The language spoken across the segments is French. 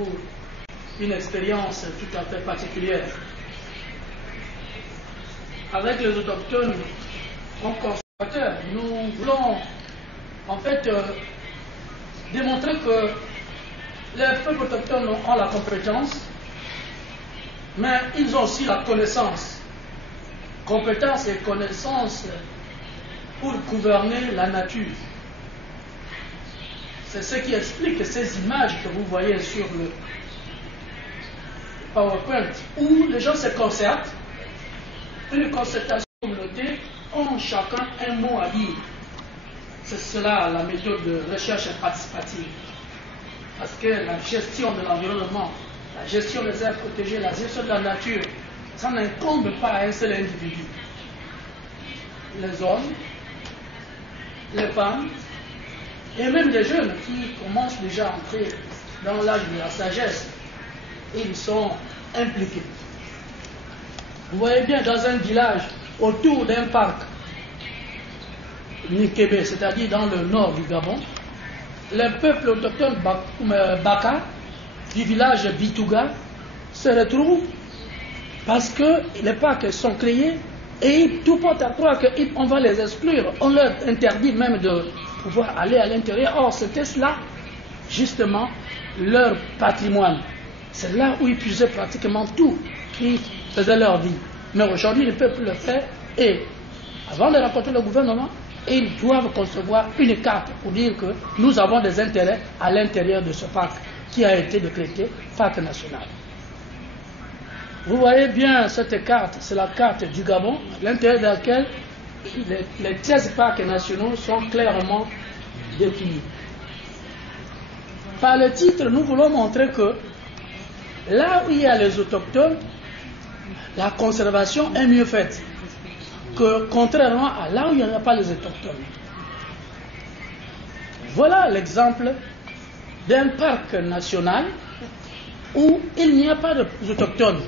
pour une expérience tout à fait particulière. Avec les autochtones en conservateur, nous voulons en fait démontrer que les peuples autochtones ont la compétence, mais ils ont aussi la connaissance. Compétence et connaissance pour gouverner la nature. C'est ce qui explique ces images que vous voyez sur le PowerPoint, où les gens se concertent, une concertation communautaire, ont chacun un mot à dire. C'est cela la méthode de recherche participative. Parce que la gestion de l'environnement, la gestion des aires protégées, la gestion de la nature, ça n'incombe pas à un seul individu. Les hommes, les femmes, et même les jeunes qui commencent déjà à entrer dans l'âge de la sagesse, ils sont impliqués. Vous voyez bien, dans un village, autour d'un parc, Nikébé, c'est-à-dire dans le nord du Gabon, les peuples autochtones Baka, du village Bitouga, se retrouvent parce que les parcs sont créés et tout porte à croire qu'on va les exclure. On leur interdit même de pouvoir aller à l'intérieur. Or, c'était cela, justement, leur patrimoine. C'est là où ils puisaient pratiquement tout qui faisait leur vie. Mais aujourd'hui, le peuple le fait et, avant de rencontrer le gouvernement, ils doivent concevoir une carte pour dire que nous avons des intérêts à l'intérieur de ce parc qui a été décrété parc national. Vous voyez bien cette carte, c'est la carte du Gabon, à l'intérieur de laquelle les 13 parcs nationaux sont clairement définis. Par le titre, nous voulons montrer que là où il y a les autochtones, la conservation est mieux faite que contrairement à là où il n'y en a pas les autochtones. Voilà l'exemple d'un parc national où il n'y a pas d'autochtones.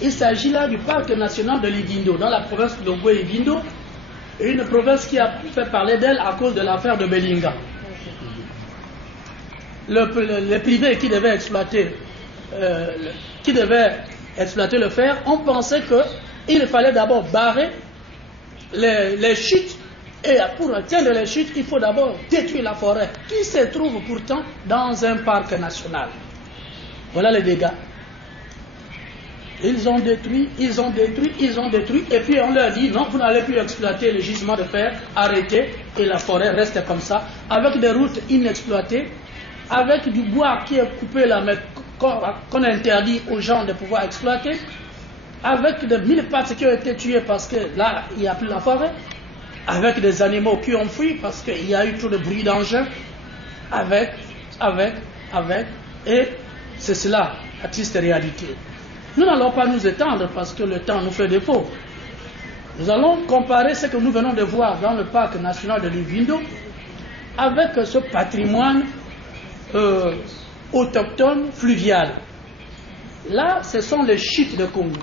Il s'agit là du parc national de l'Ivindo, dans la province de Goué-Ivindo, une province qui a fait parler d'elle à cause de l'affaire de Belinga. Les privés qui devaient exploiter le fer ont pensé qu'il fallait d'abord barrer les chutes, et pour atteindre les chutes, il faut d'abord détruire la forêt, qui se trouve pourtant dans un parc national. Voilà les dégâts. Ils ont détruit, et puis on leur dit non, vous n'allez plus exploiter le gisement de fer, arrêtez, et la forêt reste comme ça, avec des routes inexploitées, avec du bois qui est coupé là, mais qu'on interdit aux gens de pouvoir exploiter, avec des mille pattes qui ont été tuées parce que là, il n'y a plus la forêt, avec des animaux qui ont fui parce qu'il y a eu trop de bruit d'engin, et c'est cela, la triste réalité. Nous n'allons pas nous étendre parce que le temps nous fait défaut. Nous allons comparer ce que nous venons de voir dans le parc national de l'Ivindo avec ce patrimoine autochtone fluvial. Là, ce sont les chutes de Congo.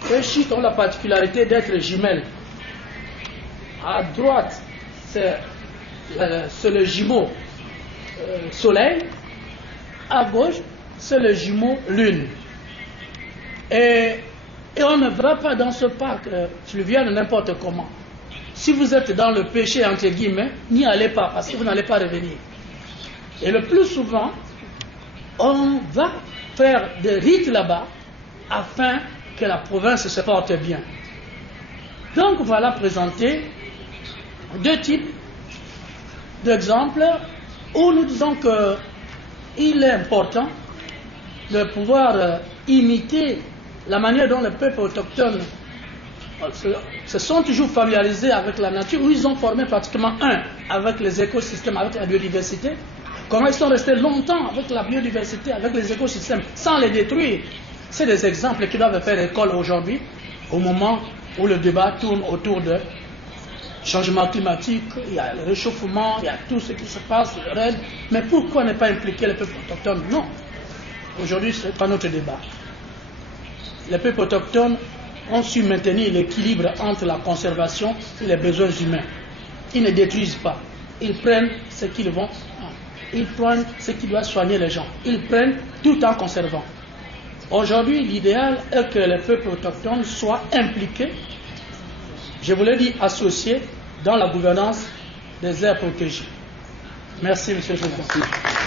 Ces chutes ont la particularité d'être jumelles. À droite, c'est le jumeau soleil. À gauche, c'est le jumeau lune. Et on ne va pas dans ce parc fluvial n'importe comment. Si vous êtes dans le péché, entre guillemets, n'y allez pas parce que vous n'allez pas revenir. Et le plus souvent, on va faire des rites là-bas afin que la province se porte bien. Donc voilà présenté deux types d'exemples où nous disons qu'il est important de pouvoir imiter la manière dont les peuples autochtones se sont toujours familiarisés avec la nature, où ils ont formé pratiquement avec les écosystèmes, avec la biodiversité. Comment ils sont restés longtemps avec la biodiversité, avec les écosystèmes, sans les détruire. C'est des exemples qui doivent faire école aujourd'hui, au moment où le débat tourne autour de changement climatique, il y a le réchauffement, il y a tout ce qui se passe, le raid. Mais pourquoi ne pas impliquer les peuples autochtones? Non. Aujourd'hui, ce n'est pas notre débat. Les peuples autochtones ont su maintenir l'équilibre entre la conservation et les besoins humains. Ils ne détruisent pas. Ils prennent ce qu'ils vont ils prennent ce qui doit soigner les gens. Ils prennent tout en conservant. Aujourd'hui, l'idéal est que les peuples autochtones soient impliqués, je vous l'ai dit, associés dans la gouvernance des aires protégées. Merci, Monsieur le Président.